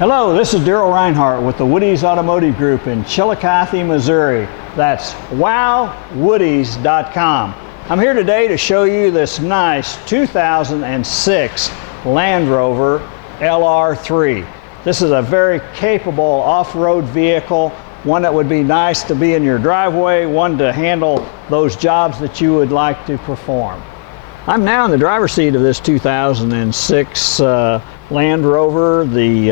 Hello, this is Daryl Reinhardt with the WowWoodys Automotive Group in Chillicothe, Missouri. That's WowWoodys.com. I'm here today to show you this nice 2006 Land Rover LR3. This is a very capable off-road vehicle, one that would be nice to be in your driveway, one to handle those jobs that you would like to perform. I'm now in the driver's seat of this 2006 Land Rover, the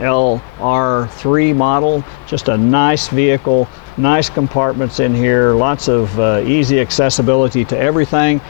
LR3 model. Just a nice vehicle, nice compartments in here, lots of easy accessibility to everything.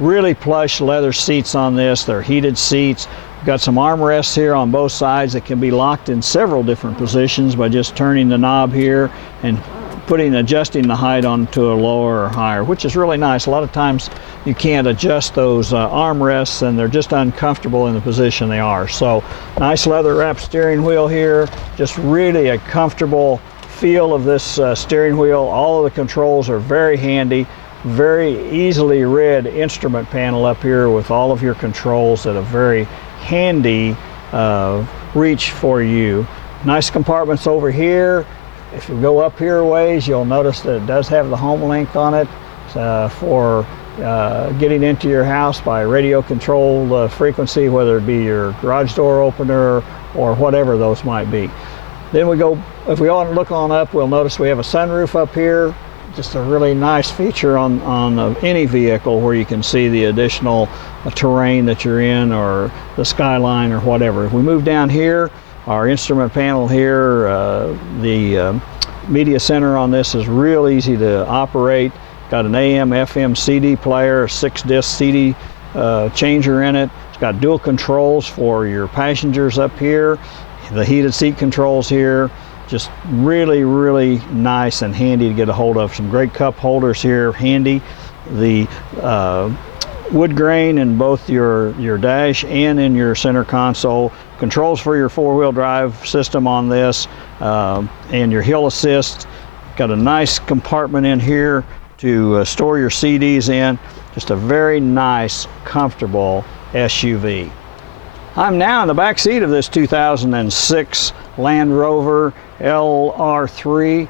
Really plush leather seats on this. They're heated seats. Got some armrests here on both sides that can be locked in several different positions by just turning the knob here and adjusting the height onto a lower or higher, which is really nice. A lot of times you can't adjust those armrests and they're just uncomfortable in the position they are. So nice leather wrapped steering wheel here, just really a comfortable feel of this steering wheel. All of the controls are very handy, very easily read instrument panel up here with all of your controls at a very handy reach for you. Nice compartments over here. If you go up here a ways, you'll notice that it does have the home link on it for getting into your house by radio controlled frequency, whether it be your garage door opener or whatever those might be. Then if we all look on up, we'll notice we have a sunroof up here. Just a really nice feature on any vehicle where you can see the additional terrain that you're in or the skyline or whatever. If we move down here, our instrument panel here, the media center on this is real easy to operate. Got an AM, FM, CD player, 6-disc CD changer in it. It's got dual controls for your passengers up here. The heated seat controls here. Just really, really nice and handy to get a hold of. Some great cup holders here, handy. The wood grain in both your dash and in your center console. Controls for your four-wheel drive system on this, and your hill assist. Got a nice compartment in here to store your CDs in. Just a very nice, comfortable SUV. I'm now in the back seat of this 2006 Land Rover LR3.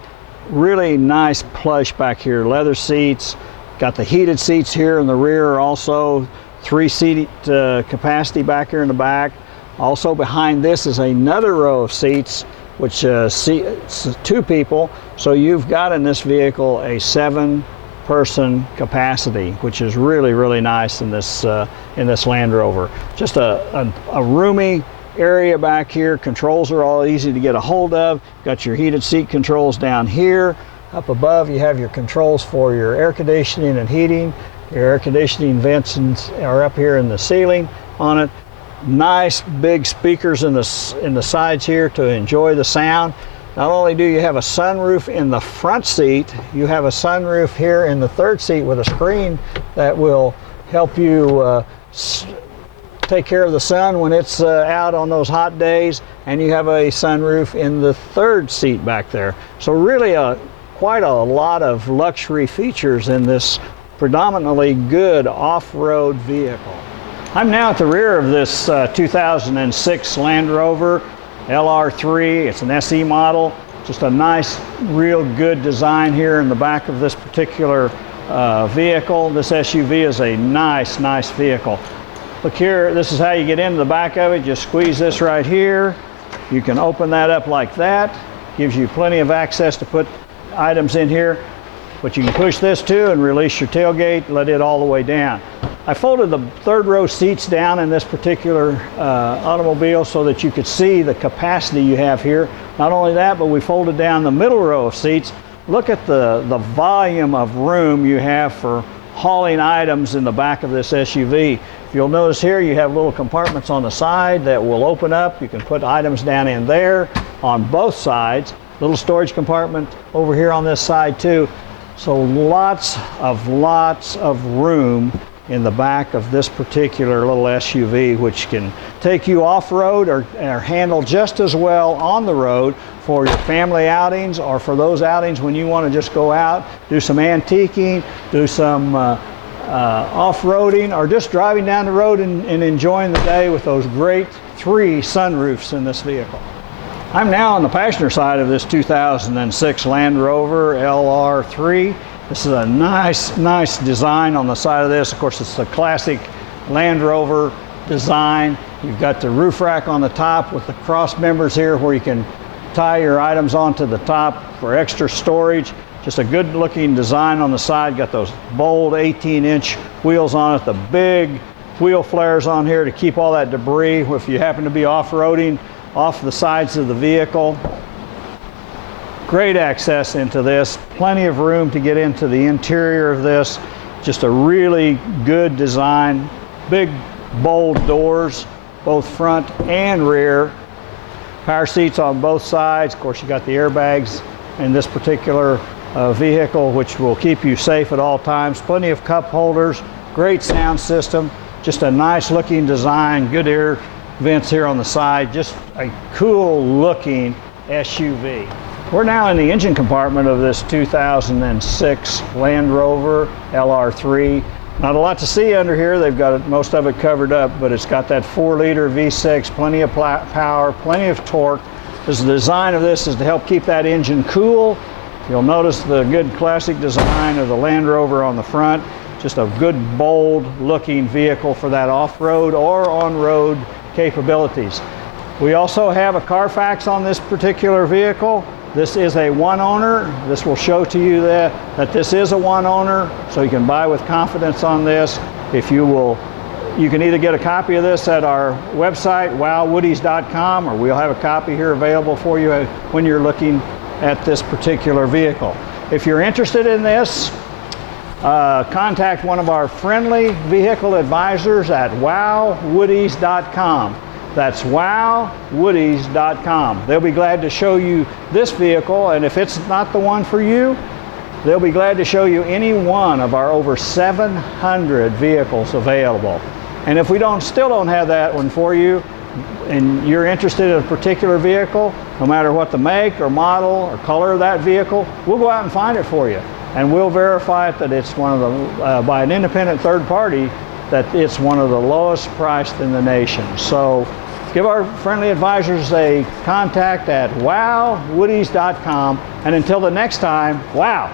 Really nice plush back here, leather seats. Got the heated seats here in the rear also. 3-seat capacity back here in the back. Also behind this is another row of seats, which seats 2 people. So you've got in this vehicle a 7-person capacity, which is really, really nice in this Land Rover. Just a roomy area back here. Controls are all easy to get a hold of. Got your heated seat controls down here. Up above you have your controls for your air conditioning and heating. Your air conditioning vents are up here in the ceiling on it. Nice big speakers in the sides here to enjoy the sound. Not only do you have a sunroof in the front seat, you have a sunroof here in the third seat with a screen that will help you take care of the sun when it's out on those hot days, and you have a sunroof in the third seat back there. So really quite a lot of luxury features in this predominantly good off-road vehicle. I'm now at the rear of this 2006 Land Rover LR3. It's an SE model. Just a nice, real good design here in the back of this particular vehicle. This SUV is a nice, nice vehicle. Look here, this is how you get into the back of it. Just squeeze this right here. You can open that up like that. Gives you plenty of access to put items in here, but you can push this too and release your tailgate, let it all the way down. I folded the third row seats down in this particular automobile so that you could see the capacity you have here. Not only that, but we folded down the middle row of seats. Look at the volume of room you have for hauling items in the back of this SUV. If you'll notice here, you have little compartments on the side that will open up. You can put items down in there on both sides. Little storage compartment over here on this side too. So lots of room in the back of this particular little SUV, which can take you off-road or handle just as well on the road for your family outings, or for those outings when you want to just go out, do some antiquing, do some off-roading, or just driving down the road and enjoying the day with those great 3 sunroofs in this vehicle. I'm now on the passenger side of this 2006 Land Rover LR3. This is a nice design on the side of this. Of course, it's the classic Land Rover design. You've got the roof rack on the top with the cross members here where you can tie your items onto the top for extra storage. Just a good looking design on the side. Got those bold 18-inch wheels on it, the big wheel flares on here to keep all that debris if you happen to be off-roading off the sides of the vehicle. Great access into this, plenty of room to get into the interior of this. Just a really good design. Big bold doors, both front and rear. Power seats on both sides. Of course, you got the airbags in this particular vehicle, which will keep you safe at all times. Plenty of cup holders, great sound system, just a nice looking design, good air vents here on the side, just a cool looking SUV. We're now in the engine compartment of this 2006 Land Rover LR3. Not a lot to see under here. They've got most of it covered up, but it's got that 4-liter V6, plenty of power, plenty of torque. The design of this is to help keep that engine cool. You'll notice the good classic design of the Land Rover on the front. Just a good, bold looking vehicle for that off-road or on-road capabilities. We also have a Carfax on this particular vehicle. This is a one owner. This will show to you that this is a one owner, so you can buy with confidence on this. If you will, you can either get a copy of this at our website, WowWoodys.com, or we'll have a copy here available for you when you're looking at this particular vehicle. If you're interested in this, contact one of our friendly vehicle advisors at WowWoodys.com. That's WowWoodys.com. They'll be glad to show you this vehicle, and if it's not the one for you, they'll be glad to show you any one of our over 700 vehicles available. And if we still don't have that one for you, and you're interested in a particular vehicle, no matter what the make or model or color of that vehicle, we'll go out and find it for you. And we'll verify it that it's one of the, by an independent third party, that it's one of the lowest priced in the nation. So give our friendly advisors a contact at WowWoodys.com. And until the next time, wow.